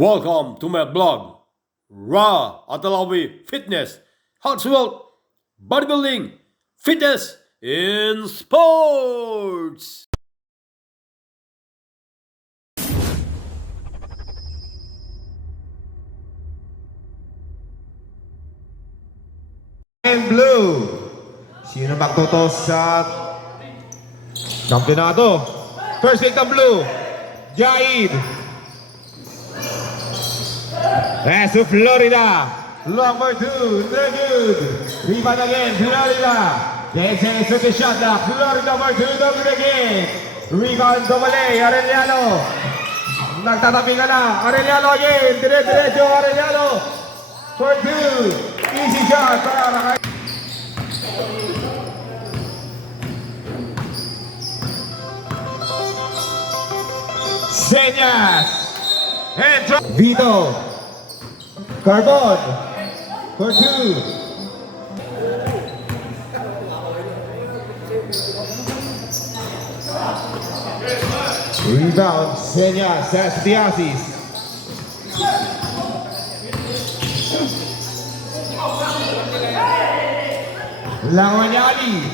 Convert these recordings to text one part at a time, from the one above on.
Welcome to my blog, Ra Atalawi Fitness, Health, Bodybuilding, Fitness in Sports. And blue. Sino magtutos sa kampyonato? First hit ng blue. Jaid. Eso Florida. Number 2. No good. Rebound again. Florida. Jensen with the shot na. Florida number 2. No good again. Rebound double A. Arellano. Nagtatabi ka na. Arellano again. Dire-diretso Arellano. For 2. Easy shot para kay Senyas and drop. Vito Carbon for 2. Rebound Senyas as Diazis. Lawanyali.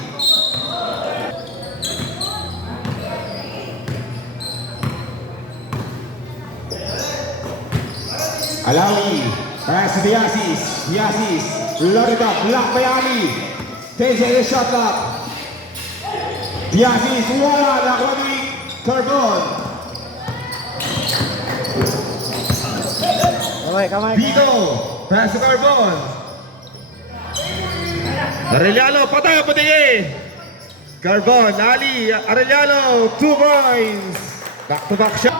Alawi. Pass to Diazis. Diazis. Loaded up. Block by Ali. Takes a shot clock. Diazis. Wala. Nakuha ni Carbon. Kamay. Vito. Pass to Carbon. Arellano, patay ang patingin! Carbon, Ali, Arellano, 2 points! Back-to-back shot!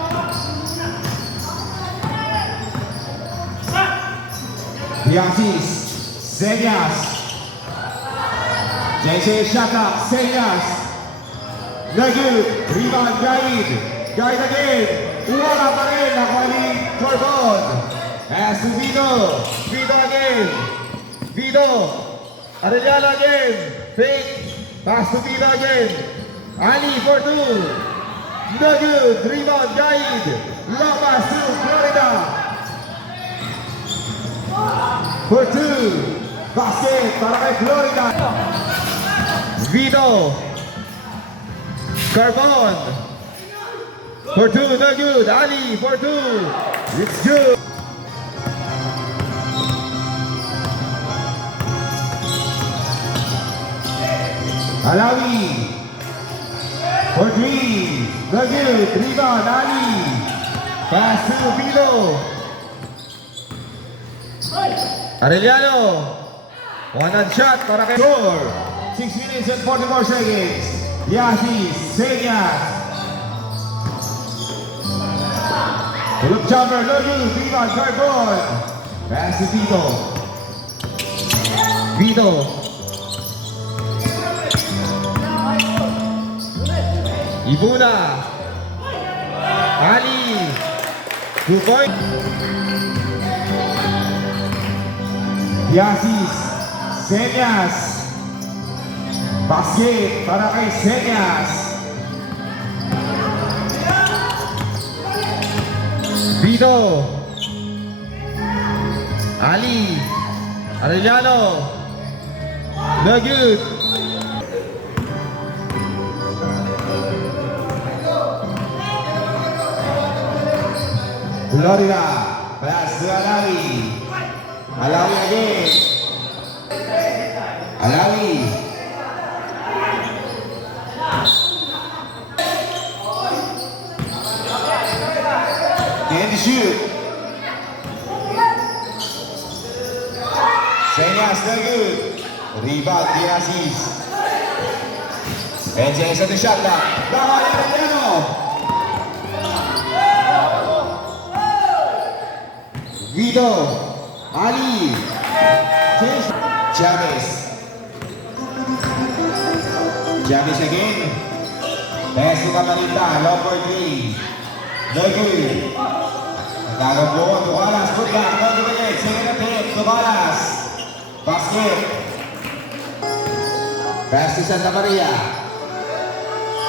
Diazis, Senyas. JJ shot up, Senyas. Nagud, rebound, Gaid. Gaid again. Wala pa rin, nakuha ni Carbon. As to Vito. Vito again. Vito. Arellano again. Fake. Pass to Vito again. Ali for 2. No good. Rebound, Gaid. Long pass to Florida. For 2. Basket para kay Florida. Vito. Carbon. For 2. No good. Ali for 2. It's good. Alawi for 3. No good. Rebound, Ali. Pass to Vito. Arellano. One-hand shot para kay score. 6 minutes and 44 seconds. Diazis, Senyas. Pull-up jumper, no good. Rebound, Carbon. Pass to Vito. Vito. Ibuna. Ali. 2 points. Diazis. Senyas. Basket para kay Senyas. Vito. Ali. Arellano. No good. Florida, pass to Alawi. Alawi again. Alawi. Can't shoot. Senyas no good. Rebound Diazis. And Jason the shot clock. Bawal Arellano. Vito, Ali, Chavez. Chavez again. Pass to Camarita, long for 3. No good. Nagkakabuhan, Tukalas, good luck. No good again, second attempt, Tukalas. Basket. Pass to Santa Maria.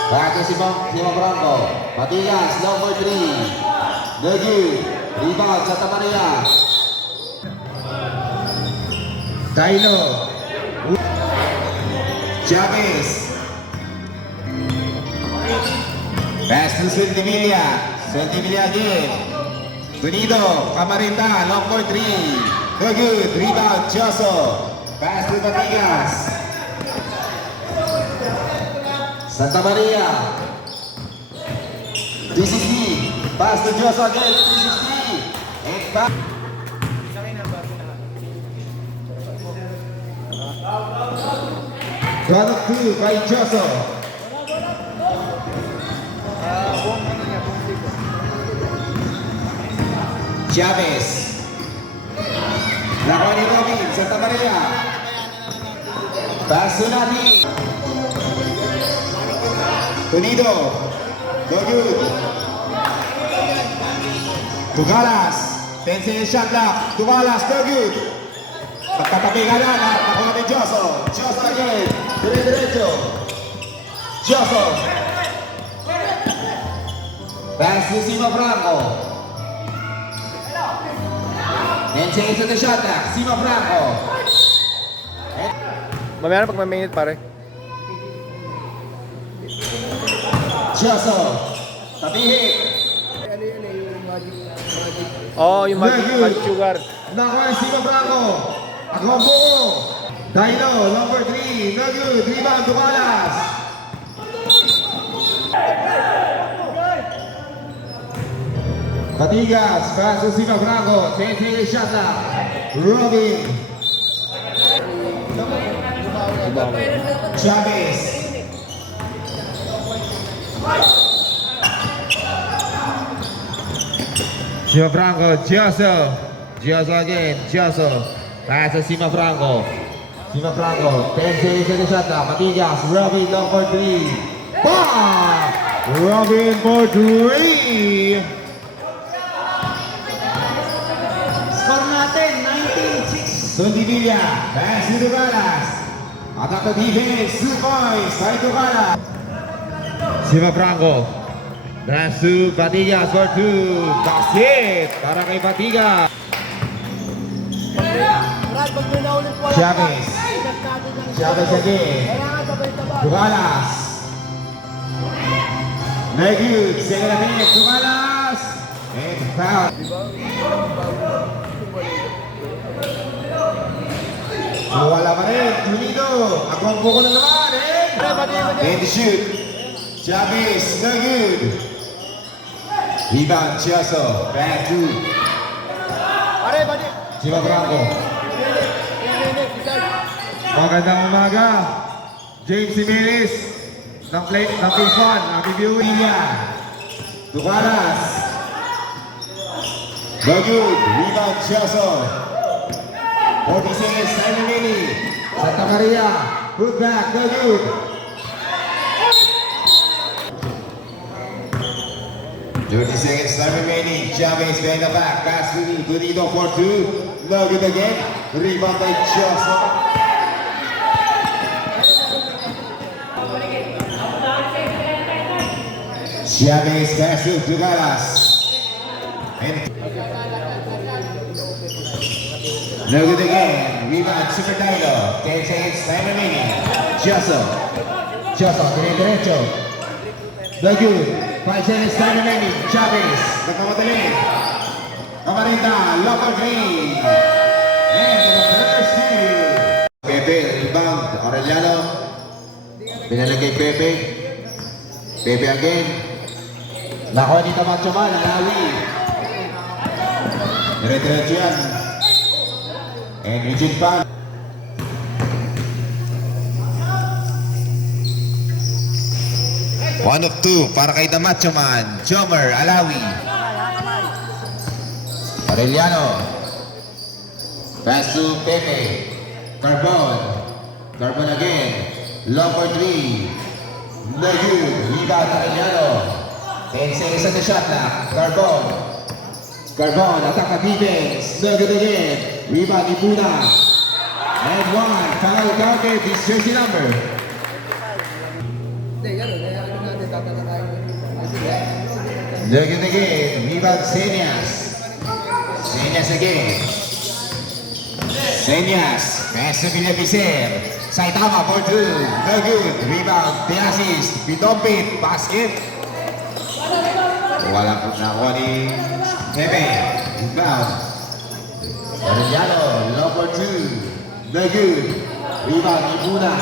Back to Simon Franco. Matias, long for 3. No good. Rebound, Santa Maria. Tailo. Chavez. Pass to Sendivilla. Sendivilla again. Tunido, Camarinda, long for 3. No good. Rebound, Choso. Pass to Batigas. Santa Maria. 360. Pass to Choso again. 360. And back. Product 2 by Choso. Chavez. Nakuha ni Robin, Santa Maria. Pass to Nati. Tunido. No good. Tugalas. 10 seconds shot clock. Tugalas, no good. Magtatabi ka na. Nakuha ni Joso. Joso again. Dire-diretso. Joso. Pass to Sima Franco. 10 seconds to the shot clock. Sima Franco. Mamaya na pag may minute pare. Joso. Tabihit. Oh, yung magic sugar. Nakuha si Sima Franco. Ako ang buo. Dino, number 3. No good. Rebound, Dumalas. Batigas. Pass to Sima Franco. 10 seconds shot clock. Robin. Chavez. Sima Franco, Gioso. Gioso again, Gioso. Pass to Sima Franco. Sima Franco, 10 seconds to the shot clock. Matigas, Robin, long for 3. Bah! Robin for 3. Score natin, 19-6. Sundivilla, pass to Dugalas. Attack the defense, 2 points by Dugalas. Sima Franco. Pass to Batigas for 2. That's it! Para kay Batigas. Brad, pag may naulit wala Chavez. pa, ikat natin lang. Chavez again. Kailangan sabay-sabay. Dugalas. No good. Second attempt, Dugalas. And foul. Wala pa rin. Tunido. Ako ang buko na naman. And the shoot. Chavez. No good. Rebound, Chioso. Back to Pare, badi. Sima Franco. Magandang umaga. James Jimenez ng play 1, ang reviewin niya. Dugalas. No good. Rebound, Chioso. 40 seconds, time remaining. Santa Maria. Put back, no good. Thirty seconds, time remaining. Chavez behind the back. Pass to Tunido for 2. No good again. Rebound by Chioso. Chavez pass to Dugalas. And no good again. Rebound, Super Dino. 10 seconds, time remaining. Chioso. Chioso, dire-diretso. No good. 5 seconds, time remaining. Chavez. Nagmamadali. Camarinda, local green. And the first steal. Pepe, rebound. Aureliano. Pinalagay Pepe. Pepe again. Nakuha ni Tamacho Man, Alawi. Dire-diretso yan. And Regine Pan. One of 2 para kay Tamacho Man. Jomer, Alawi. Aureliano. Pass to Pepe. Carbon. Carbon again. Long for 3. No good. Rebound Aureliano. 10 seconds at the shot clock. Carbon. Carbon, attack the defense. No good again. Rebound Ipuna. And 1. Final counter. This jersey number. Hindi, gano'n. Ano natin, tatala tayo. No good again. Rebound Senias. Senyas again. Senyas. Pass to Villavicer. Saitama for two. No good. Rebound. The assist. Pitompit. Basket. Wala po nakuha ni Pepe. Rebound. Arellano. Low for two. No good. Rebound. Ibuna.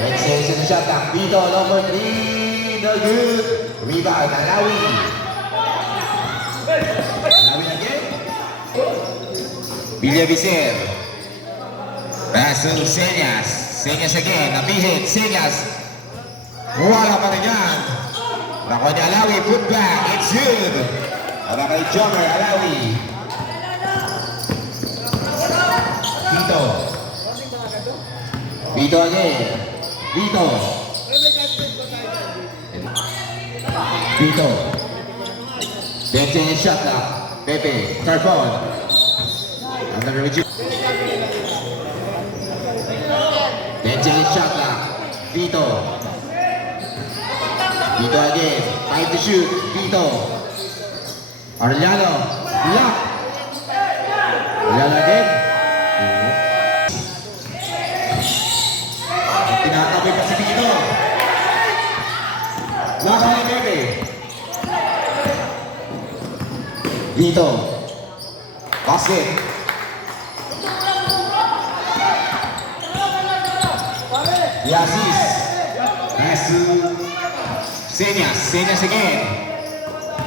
Next series the shot clock. Vito. Low for three. No good. Rebound. Alawi. Alawi again. Villavicer. Pass to Senyas. Senyas again. Napihit. Senyas. Wala pa rin yan. Nakuha ni Alawi. Put back. It's good. Wala kay Jummer. Alawi. Vito. Vito again. Vito. Vito. Benching shot clock. Pepe. Carbon. Under review. Benching shot clock. Vito. Vito again. Time to shoot. Vito. Arellano. Lock. Arellano again. Tinatabi pa si Vito. Lock on Pepe. Vito. Basket. Yasis. Pass to Senyas. Senyas again.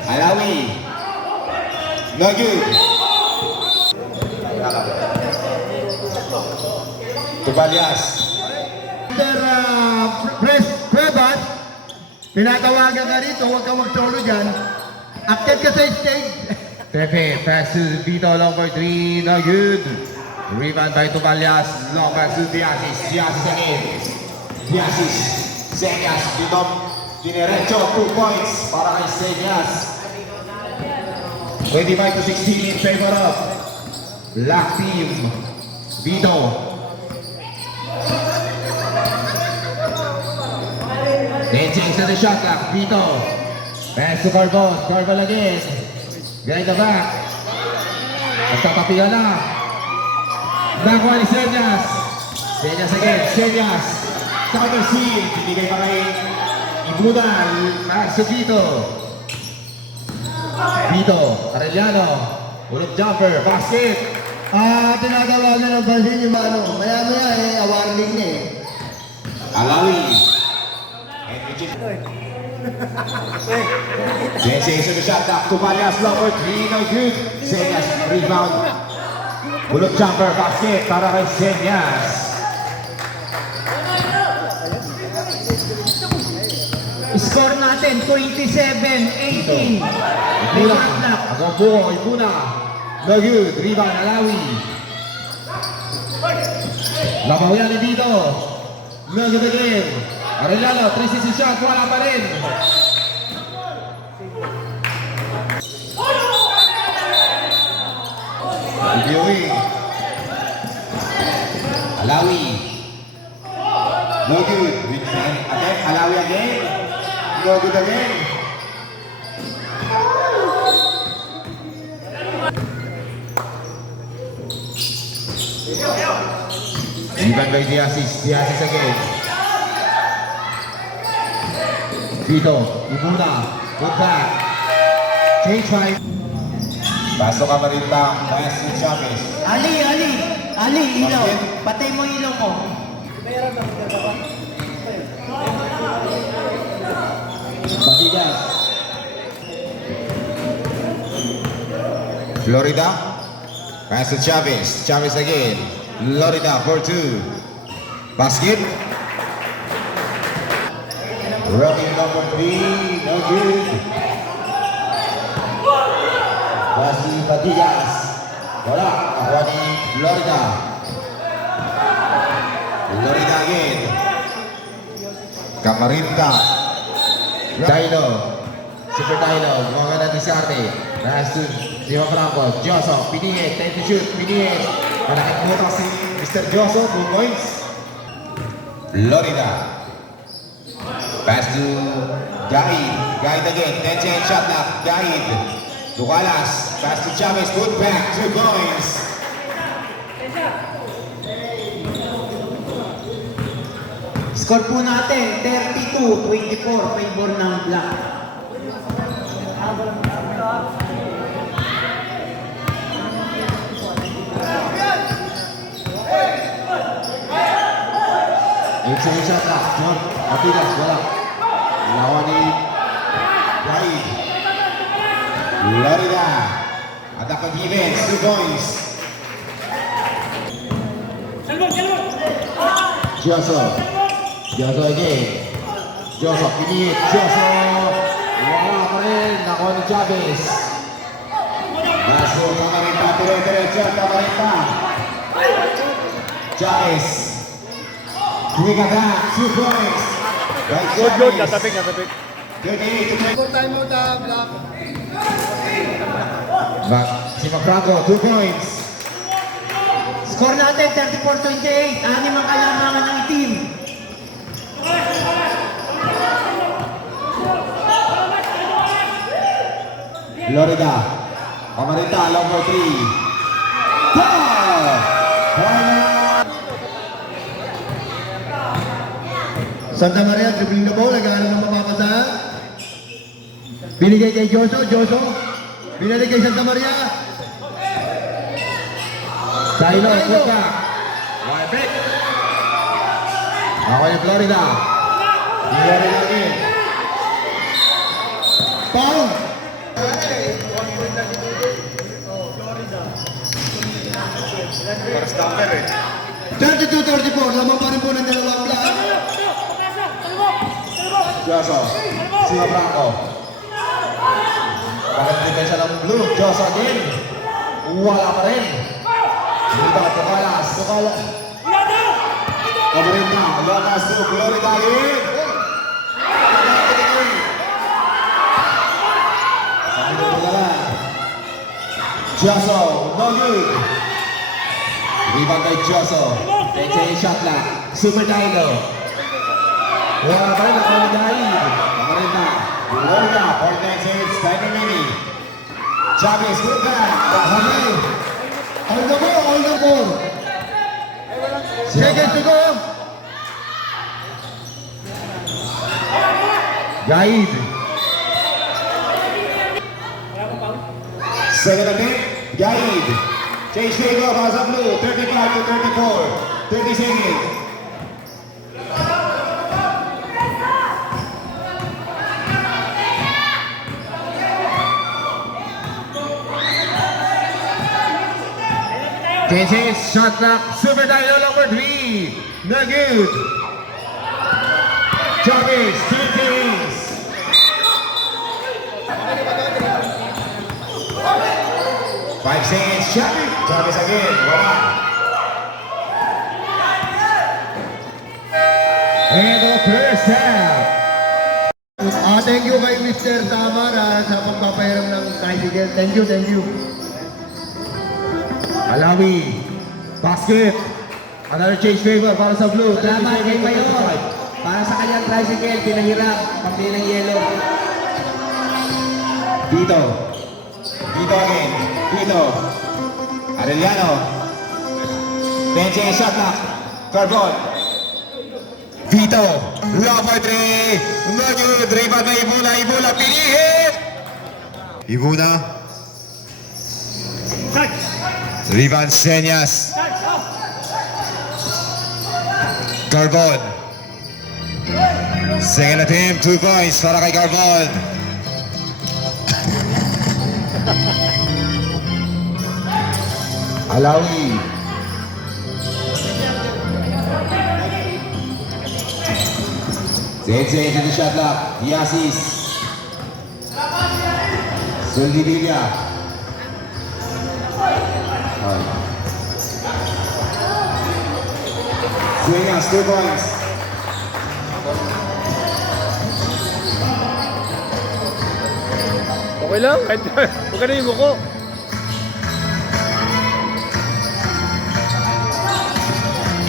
Alawi. No good. Tubalias. Under press Prebat, tinatawagan ka rito, huwag kang mag-solo dyan. Akit ka sa stage. Pepe. Pass to Vito. Long for three. No good. Rebound by Tubalias. Long pass to Diasis. Diasis again. Diasis. Senyas. Vito. Dinerecho. 2 points para kay Senyas. 25 to 16 in favor of Black Team. Vito. Then change to the shot clock. Vito. Pass to Carbon. Carbon again. Behind the back. Nagtatapigan na. Nakuha ni Senyas. Senyas again. Senyas. Counter seal. Binigay pa kay Ibunal. Pass to Vito. Vito. Arellano. Ulit jumper. Basket. Tinatawagan ng pansin yung ano, maya-maya warning na Alawi. Jesse to the shot clock. Tubalias long for three. No good. Senyas. Rebound. Ulot jumper. Basket para kay Senyas. Score natin, 27-18. Ibuna. Agong buo. Ibuna. No good. Rebound. Alawi. Labahuyan ni Vito. No good again. Arellano. 360 shot. Wala pa rin. Viewing. Alawi. No good. Again. Alawi again. No good again. Even by Diasis. Diasis again. Vito. Ibuna. Good back. Change 5. Pasok ka marinta. Pass to Chavez. Ali, ilaw. Patay mo ilaw ko. Batidas. Florida. Pass to Chavez. Chavez again. Florida for two. Basket. Running number three. No good. Pass to Batidas. Wala. Ako ni Florida. Florida again. Camarinta. Dino. Super Dino. Mga na diskarte. Pass to Dima Franco. Joseph. Pinihit. Time to shoot. Pinihit. Malaking buta si Mr. Joseph. 2 points. Florida. Pass to Gaid. Gaid again. 10 chance shot clock. Gaid. Dugalas, pass to Chavez, good back, 2 points. Score po natin, 32-24, favor ng Black. It's a shot clock. John Matilas, wala. Lawan ni Gaid. Florida. Attack on defense, 2 points. Joso. Joso again. Joso, pinit. Joso. Wala pa rin. Nakuha ni Chavez. Lasso, Camarita. Dire-diretso. Camarita. Chavez. Quick attack. 2 points. By Good, good. Chavez. Natapik, natapik. 38 to 10. For time out, Black. Back. Si Macfranco, 2 points. Score natin, 34-28, anim ang kalamangan ng team. Florida. Camarita, long for 3. Foul! Santa Maria, dribbling the ball, nag-aaral ng mapapasa. Binigay kay Joso, Joso. Binigay kay Santa Maria. Taylor, good back. Wide break. Ako yung Florida. Florida again. Foul! Para stamper eh. 32-34, lamang pa rin po ng dalawang Black. Joso. Si Macfranco. Bakit depensa ng blue? Joso again. Wala pa rin. Dito, Tukalas. Tukalas. Camarita. Lakas to Florida again. Sabi ng pagkala. Joso. No good. Rebound kay Joso. Takes a shot clock. Super Dino. Wala pa rin. Nakuha ni Gaid. Camarita. Florida. 49 seconds. Time remaining. Chavez. Good back. Sabi, all the ball, all the ball. Seconds to go. Gaid. Second attempt, Gaid. Change favor, House of Blue, 35 to 34. 30 seconds. Changes, shot clock, Super Dino number 3. No good. Chavez, 2 points. 5 seconds, Chavez. Chavez again, wala. And the first half. Thank you kay Mr. Tamara sa pagpapahiram ng tricycle. Thank you, thank you. Alawi, basket. Another change favor para sa Blue. Salamat kay 37, Mayor. 25. Para sa kanyang tricycle, pinahirap, pambili ng yellow. Dito. Dito again. Dito. Arellano. Benji, shot clock. Carbon. Vito. Low for 3. No good. Rebound na Ibula. Ibula. Pinihit. Ibuna. Rebound Senyas. Carbon. Second attempt. 2 points para kay Carbon. Alawi. Zenze into the shot clock. Diasis. Soldivilla. Swingers, 2 points. Okay lang. Kahit huwag ka na yung muko.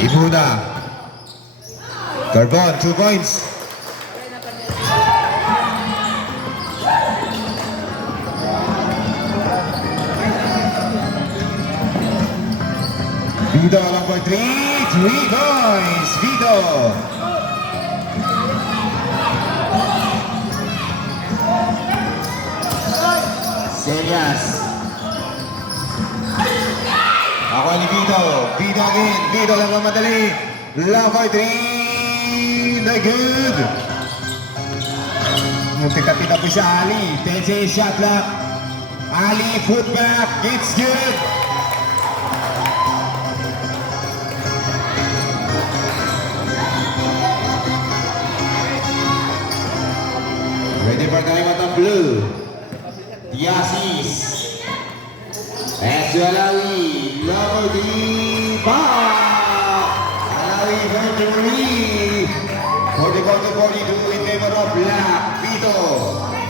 Ibuna. Carbon, 2 points. Vito number 3, 3 points. Vito. Senyas. Ako ni Vito. Vito again. Vito lang mamadali. Number 3. Na good. Muntik na tinapoy sa Ali. 10 shot lang. Ali, foot back. It's good. Ready for time at ang blue. Yasis. Extra Alawi. Number 3. Back. Alawi victory. 40-42 in favor of black. Vito.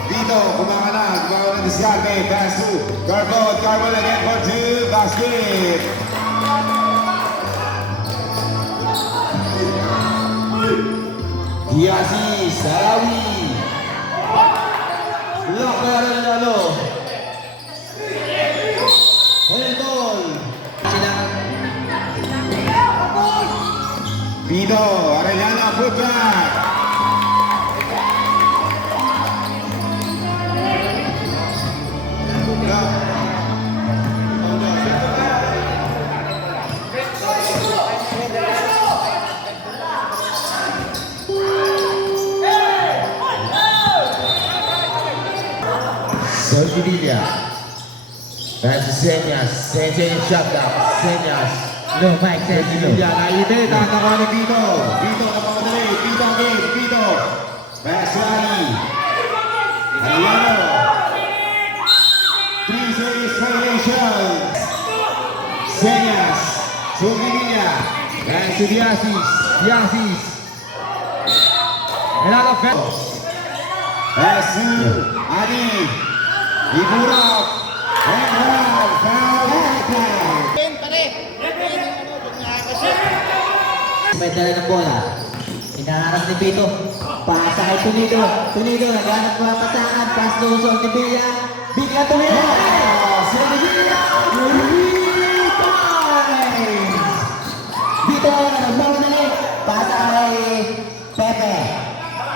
Vito, kumakanan diskarte. Pass to Carbon. Carbon again for 2. Basket. Yasis. Alawi. Lock na rin ang ano. Helton. Vito, Arellano, footback. Sevilla. That's Senyas. Senyas shot down. Senyas. No, Mike, Sevilla. Nainit ang nakuha ni Vito. Vito na pamadali. Vito again. Vito. Pass rally. Arellano. 3 series violations. Senyas. Sevilla. Pass to Diasis. Diasis. Another foul. Pass to Adi. Iburok. And one. Foul. May dala ng bola. Hinaharap ni Pito. Pasa kay Tunido. Tunido, naghanap mga pasakan. Pass doon ni Villa. Bigla Tunido. Sevilla. Dito na nagbawa na rin. Pasa kay Pepe.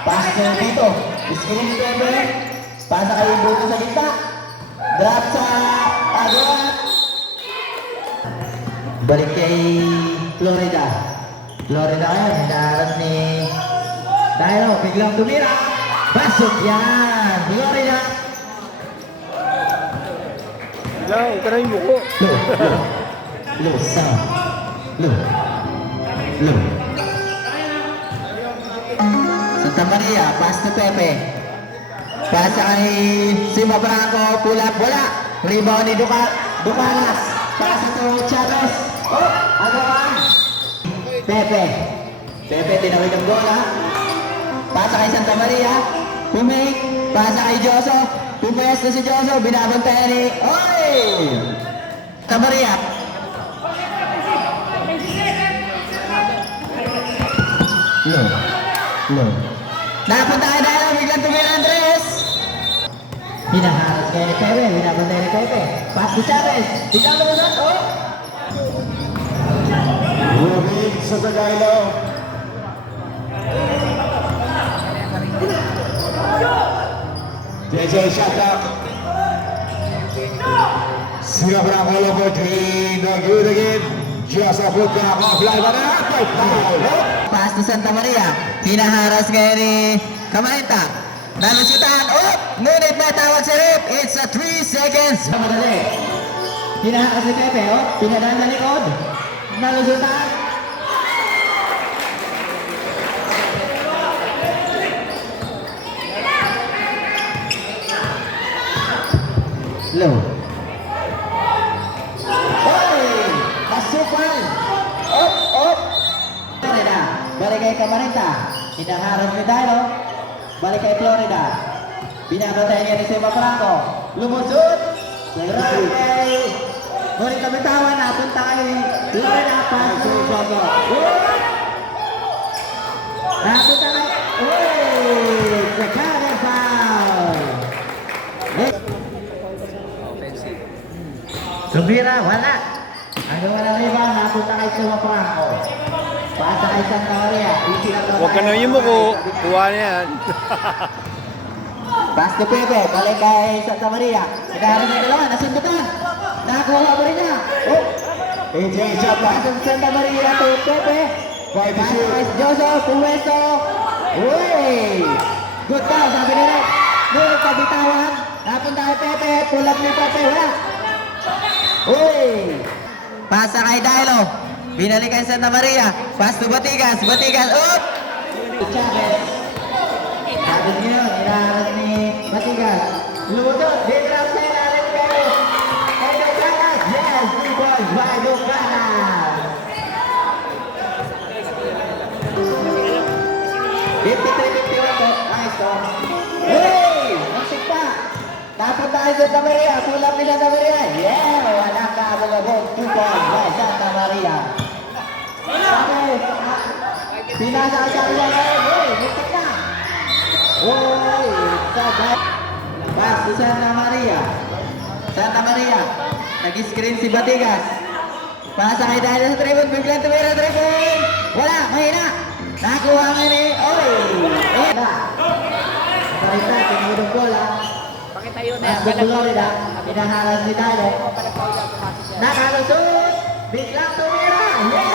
Pass doon dito. Screen ni Pepe. Pasa kay Buto sa gitna. Drop sa Agua. Balik kay Florida. Florida ngayon, hinaharap ni Dairo, biglang tumira. Basok yan! Florida! Wala, huwag ka na yung muko. Low, sound. Low. Santa Maria, pass to Pepe. Pass kay Sima Branco, pull up, wala. Rebound ni Ducanas. Pass to Chavez. Oh, agawan. Pepe. Pepe, tinawid ang bola. Pasa kay Santa Maria. Pumik. Pasa kay Joso. Pumiyas na si Joso. Binabantay ni... Oy! Santa Maria. Low. Napunta kay Dala. Biglang tumira Andres. Hinaharas kay ni Pepe. Binabantay ni Pepe. Pass to Chavez. Biglang lumusot. Oh! Rubin sa Tagailo. JJ shot up. Sira Branco number 3. No good again. Just a foot back off line. But by foul. Pass to Santa Maria. Hinaharas ngayon ni Camarita. Nalusutan. Oh! Ngunit may tawag si Rip. It's a 3 seconds. Madali. Hinaharas ni Pepe. Oh! Pinadaan na likod. Nalusutan. Low. Oy! Masukal! Up! Florida. Balik kay Camarita. Hinaharap ni Dairo. Balik kay Florida. Binabantay niya ni Seba Franco. Lumusot. Right kay... Ngunit kabitawan na. Punta kay Florida. Pass to Franco. Napunta kay... Uy! Second foul! Tumira, wala. Ang Nagawa ng rebound, napunta kay Sumapangko. Pasa kay Santa Maria. Huwag ka na yung muko. Kuha na yan. Pass to Pepe, balik kay Santa Maria. Naghaharap ng dalawa, nasundutan. Nakakuha pa rin niya. Oh! AJ shot pass ng Santa Maria to Pepe. Pass kay Joseph, Puwesto. Uy! Good foul, sabi ni Red. Nung kabitawan, napunta kay Pepe, pull up ni Pepe, wala. Uy! Pasa kay Dailo. Binalik kay Santa Maria. Pass to Batigas. Batigas. Up! Chavez. Chavez ngayon. Inaharap ni Batigas. Lumutot. Ditrap sa ilalim kayo. Kay Ducanas. Yes! 2 points by Ducanas. 53-51 po. Nice to. Hey! Magsik pa. Tapos tayo sa Santa Maria. Pull up ni Santa Maria. Yeah! Wala ka abog-abog. 2 points by Santa Maria. Tapos, pinasa ka sa ulang ngayon. Uy! Magsik na. Uy! Sabay. Pass to Santa Maria. Santa Maria. Nag-screen si Batigas. Pasa kay Dahil sa tribune. Biglang tumira tribune. Wala. Mahina. Nakuha nga ni. Uy! Wala. Marita. Tinudong bola. Pass to Florida. Pinaharas ni Dahil. Nakalusot. Biglang tumira. Yeah!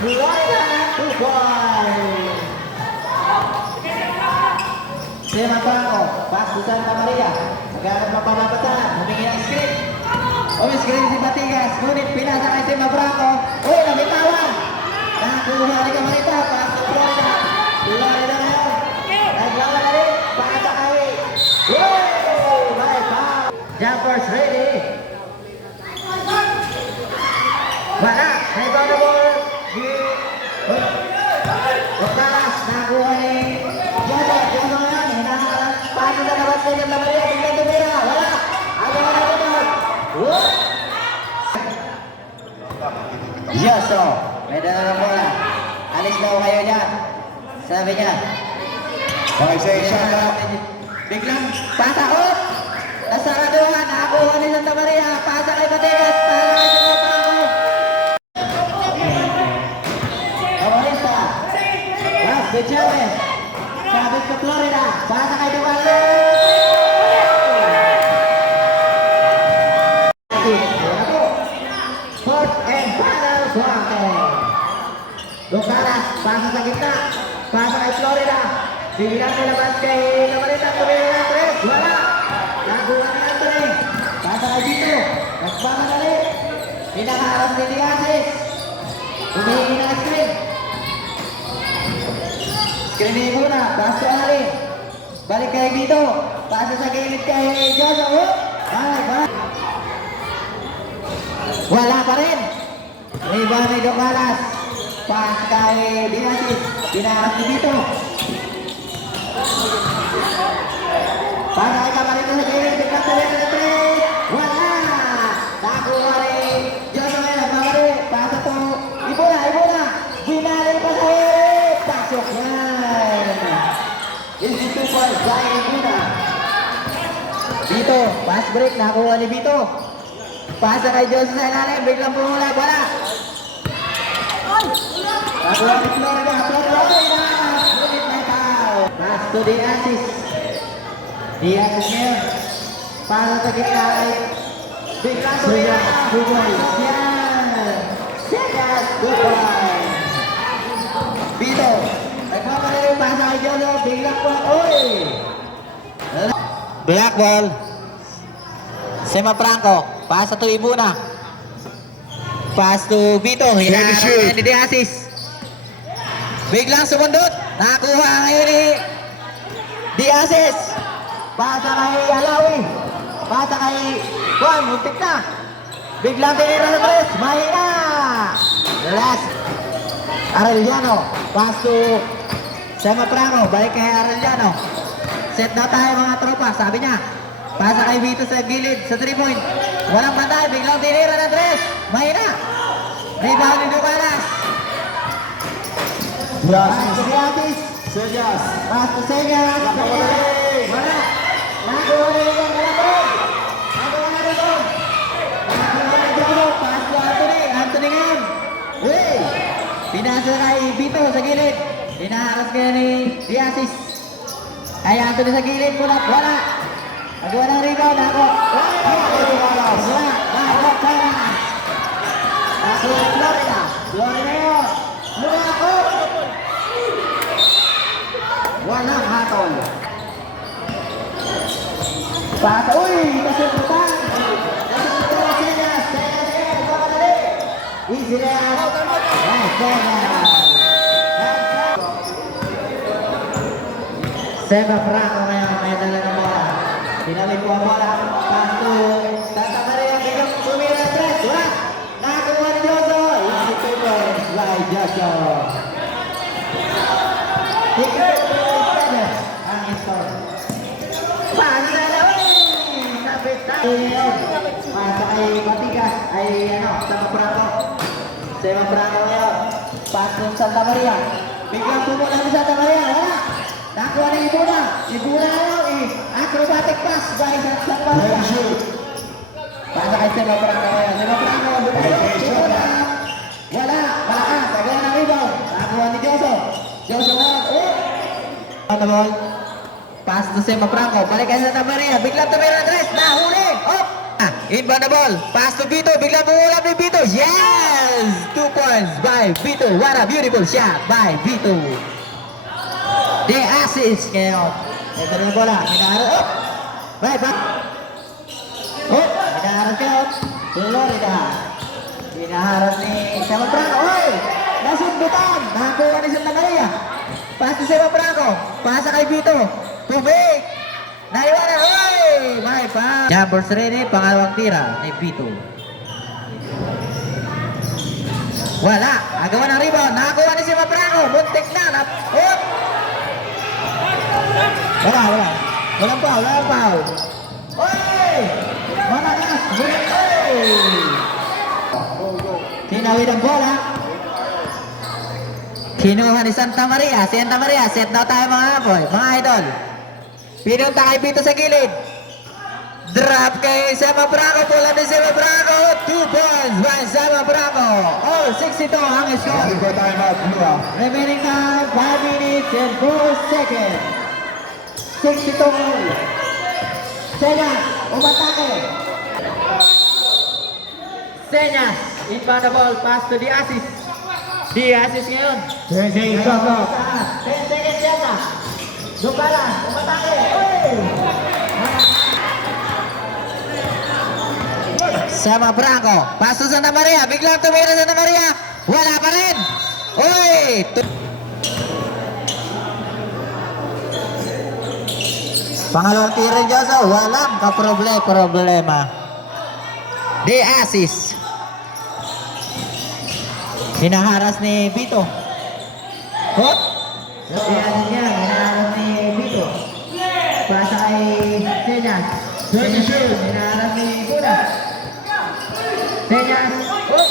Florida. 2 points. Sema Franco. Pass to Santa Maria. Naghanap ng pamapasan. Humingi ng screen. Screen si Batigas. Ngunit pinasa kay Sema Franco. Uy, nabitawan. Nakakuha ni Camarita. Pass to Florida. Florida ngayon. Naglawa na rin. Pasa kay. Uy! May foul. Jumpers ready. Wala. Rebound the ball. Ducanas. Nakakuha ni Joseph. Joseph ngayon. Hinaharap. Pasa sa labas kay Santa Maria. Biglang tumira. Wala. Agaw na rebound. Yes, so. May dala ng bola. Alis daw kayo dyan. Sabi niya. Biglang pasa up. Nasaraduhan. Nakakuha ni Santa Maria. Pasa kay Batigas. Pasa kay Sumapangko. Amarista. Pass to Chavez. Chavez to Florida. Pasa kay Ducanas. Fourth and final quarter. Ducanas, pasa sa gitna. Pasa kay Florida. Biglang nilabas kay Camarita. Tumira ng 3. Wala. Nakuha ni Anthony. Pasa kay Vito. Nagbama na rin. Pinakaharap ni Diasis. Humihingi ng screen. Screening muna. Pass to Alin. Balik kay Vito. Pasa sa gilid kay Joseph. Balik. Wala pa rin. Rebound ni Ducanas. Pass kay Diasis. Pinaharap ni Vito. Pass kay Camarita sa gilid. Biglang tumira ng 3. Wala. Nakuha rin. Joseph ngayon. Nagmamari. Pasa to. Ibuna. Binalil pa sa gilid. Pasok yan. Is 2 points by Ibuna. Vito. Pass break. Nakuha ni Vito. Pasa kay Joseph sa ilalim. Biglang bumulag. Wala. Nakuha ni Florida. Florida. Ngunit may foul. Pass to Diasis. Diasis ngayon. Pasa sa gitna ay biglang tumira. Pasok yan. Segas. Goodbye. Vito. Nagmamali yung pasa kay Joseph. Biglang po. Uy! Blackwell. Sema Franco. Pasa to Ibuna. Pass to Vito. Hinaharap ni Diasis. Biglang sumundot. Nakuha ngayon ni Diasis. Pasa kay Alawi. Pasa kay Juan. Muntik na. Biglang tinira sa 3. Mahina. Last. Arellano. Pass to Sema Franco. Balik kay Arellano. Set na tayo mga tropa. Sabi niya. Pasa kay Vito sa gilid, sa 3-point. Walang pantay, biglang tinira ng 3. Mahina. Rebound ni Ducanas. Pass to Diasis. Segas. Pass to Segas. Wala. Nakuha na yung kalapon. Nakuha na doon. Nakuha na doon. Pass to Anthony. Diasis. Kaya Anthony sa gilid, pulat, wala. Nagawa ng rebound, ako. Wala. Nako, China. Nako, Florida. Florida yun. Mula ako. Walang hatol. Pasa, uy, kasundutan. Kasundutan, Senyas. Senyas, papadali. Easy na yan. Senyas. Seba Franco ngayon, may dala ng bola. Pinalik po ang bola. Pasto. Santa Maria, biglang tumira stress. Wala. Nakakuha ni Joso. Easy to points by Joso. Ang score. Paano na lang? Napit tayo. Pasa kay Matigas. Ay Seba Franco. Seba Franco ngayon. Pasto ng Santa Maria. Biglang pumunta ni Santa Maria. Wala. Nakuha ni Ibuna. Ibuna ngayon. Acrobatic pass by Santa Maria. Pasa kay Seba Franco ngayon. Seba Franco. Ibuna. Wala. Malakas. Agaw ng rebound. Nakuha ni Joso. Joso ngayon. Ball. Pass to Seba Franco. Balik kay Santa Maria. Biglang tumira tres. Nahuli. Up. Inbound na ball. Pass to Vito. Biglang bumulam ni Vito. Yes! 2 points by Vito. What a beautiful shot by Vito. The assist ngayon. Ito na yung bola. Minaharas. Up. Right back. Up. Minaharas kayo. Florida. Minaharas ni Seba Franco. Oy! Nasundutan. Nakakuha ni Santa Maria. Pass to Seba Franco. Pasa kay Vito. Tubig. Naiwanan. Oy! May pa. Number 3 ni pangalawang tira ni Vito. Wala. Agawan ng rebound. Nakakuha ni Seba Franco. Muntik na. Oh! Wala. Walang foul. Oy! Manakas. Oy! Tinawid ang bola. Kinuha ni Santa Maria. Santa Maria, set daw tayo mga boy, mga idol. Pinunta kay Vito sa gilid. Drop kay Seba Franco. Pula ni Seba Franco. 2 points by Seba Franco. All 62 ang score. Remaining time 5 minutes and 4 seconds. 62 all. Senyas, umatake. Senyas, inbound the ball, pass to the assist. Di assist ngayon. 10 seconds yata. Dukala, umatake. Seba Franco, paso Santa Maria. Biglang tumira Santa Maria. Wala pa rin. Uy! Pangalawang tira dyan sa walang problema. Di assist. Hinaharas ni Vito. Hop! Hinaharas ni Vito. Pasa kay Senyas. Hinaharas ni Buda. Senyas. Hop!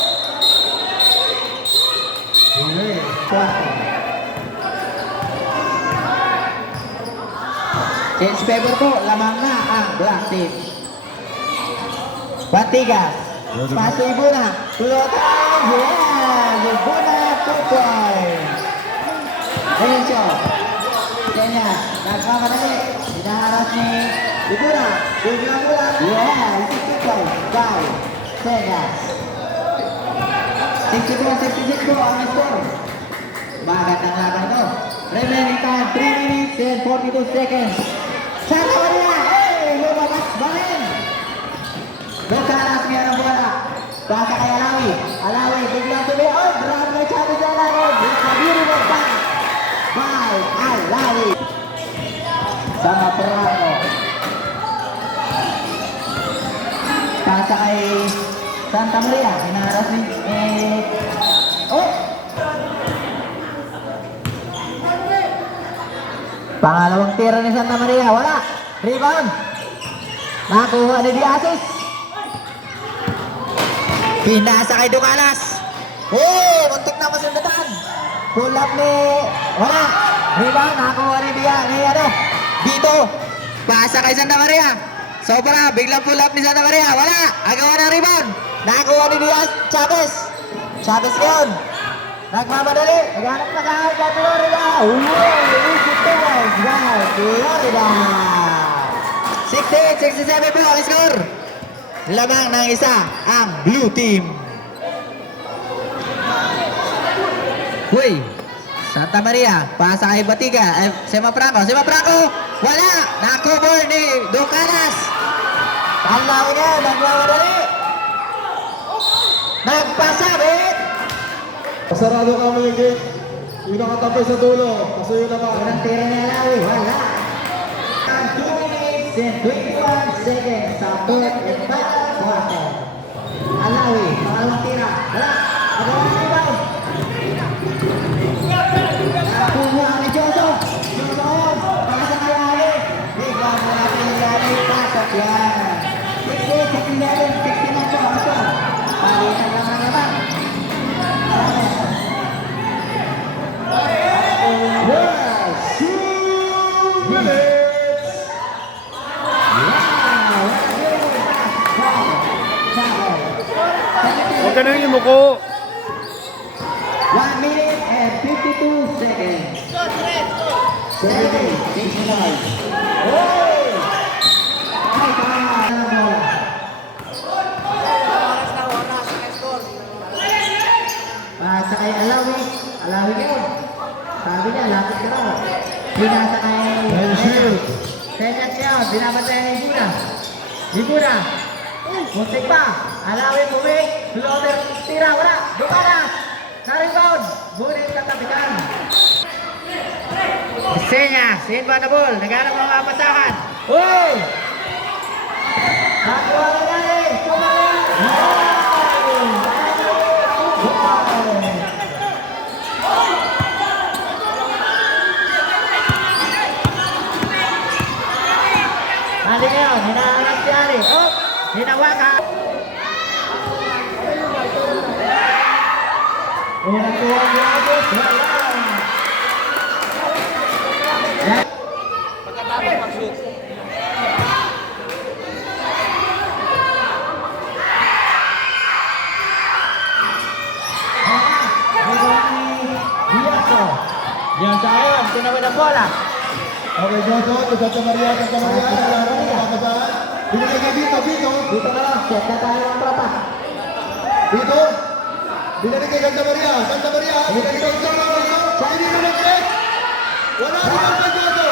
Change favor po. Lamang na ang black team. Batigas. Paso Ibuna. Tulotang. Yeah! Ibuna 2 points. Renzo. Senyas. Nagkamadali. Hinaharas ni Ibuna. Biglang ulang. Yeah! 2 points. By Senyas. 62-66 po ang score. Magandang laban ito. Remaining time 3 minutes and 42 seconds. Santa Maria. Hey! Lumabas ba rin? Bukaras ngayon ang bola. Basa kay Alawi. Alawi, biglang tuloy. Oh, grab na Chavez sa Alawi. It's a beautiful pass by Alawi. Sama Franco. Basa kay Santa Maria. Hinaharas ni... Oh! Pangalawang tira ni Santa Maria. Wala. Rebound. Nakuha ni Diasis. Pinasa kay Ducalas. Oh, muntik na masundatan. Pull up ni... Wala. Rebound. Nakuha ni Vito. Pasa kay Santa Maria. Sobra. Biglang pull up ni Santa Maria. Wala. Agawa ng rebound. Nakuha ni Chavez. Chavez yun. Nagmamadali. Naghanap na kahit kay Florida. Easy to Wow, Florida! 16-67 po ang score. Lamang ng isa ang blue team. Huy, Santa Maria, pasa kay Batiga. Sema Franco, wala! Na-cover ni Ducanas. Ang laki niya, nagmamadali. Nagpasabit. Pasarado ka mo yung gate. Yung nakatapos sa dulo. Pasuyo naman. Unang tira ni Alawi, wala. Ang 2 minutes and 21 seconds sa fourth and final quarter. Alawi, pangalawang tira, wala. Pagawang rebound. Nakuha ni Joseph. Joseph, pakasa kay Alawi. Bigla mo natin ni Alawi, pasok yan. 68, 69, 69 po, pasok. Palitan lang ang naman. Huwag ka nang imuko. 1 minute and 52 seconds. 69. Oh! Ay, tama na bola. Sa kay Alawi. Alawi yun. Sabi niya, lapit ka raw. Pinasa kay... Senyas niya, binabantay ni Ibuna. Ibuna. Muntik pa. Alawi bumig. Floater, tira, wala. Dumanas. Na-rebound. Ngunit katapikan. Senyas, inboundable. Naghanap ng mga pasahan. Uy! Nakuha ka na rin. Tumali. Hali ngayon, hinahanap si Ali. Oh! Hinawakan. Unang kuha ni Agos. Wala. Yan tayo, tinawin ang bola. Okay, Jojo, to Santa Maria. Nalaro, nakakasaan. Binigay kay Vito. Dito ka lang, set na tayo ang tropa. Vito. Binigay kay Santa Maria. Binigay kay Santa Maria. Sa hindi na mag-check. Wala rin kay Jojo.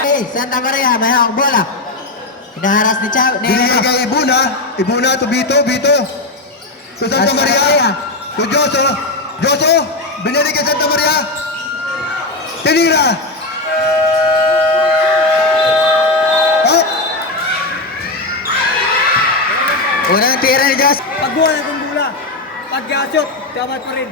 Okay, Santa Maria, may hawak bola. Hinaharas ni Chao. Binigay kay Ibuna to Vito. To Santa Maria. To Joso. Binigay kay Santa Maria. Tinira. Oh! Unang tira ni Jos. Pagbuhan itong bola. Pag-gasot, dapat pa rin.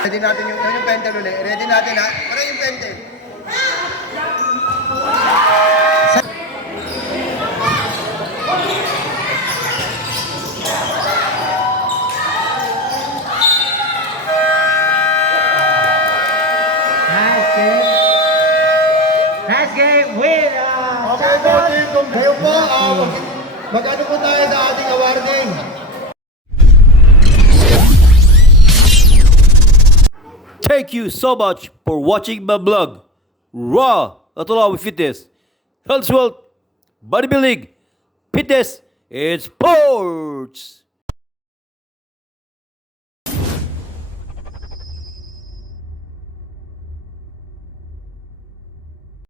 Ready natin yung pentel ulit. Ready natin ha. Para yung pentel. Nice game, win! Okay, boarding. Kayo po, mag-ano po tayo sa ating awarding. Thank you so much for watching my blog, Raw Atulawi Fitness, Health, Wealth, Bodybuilding, Fitness, and Sports.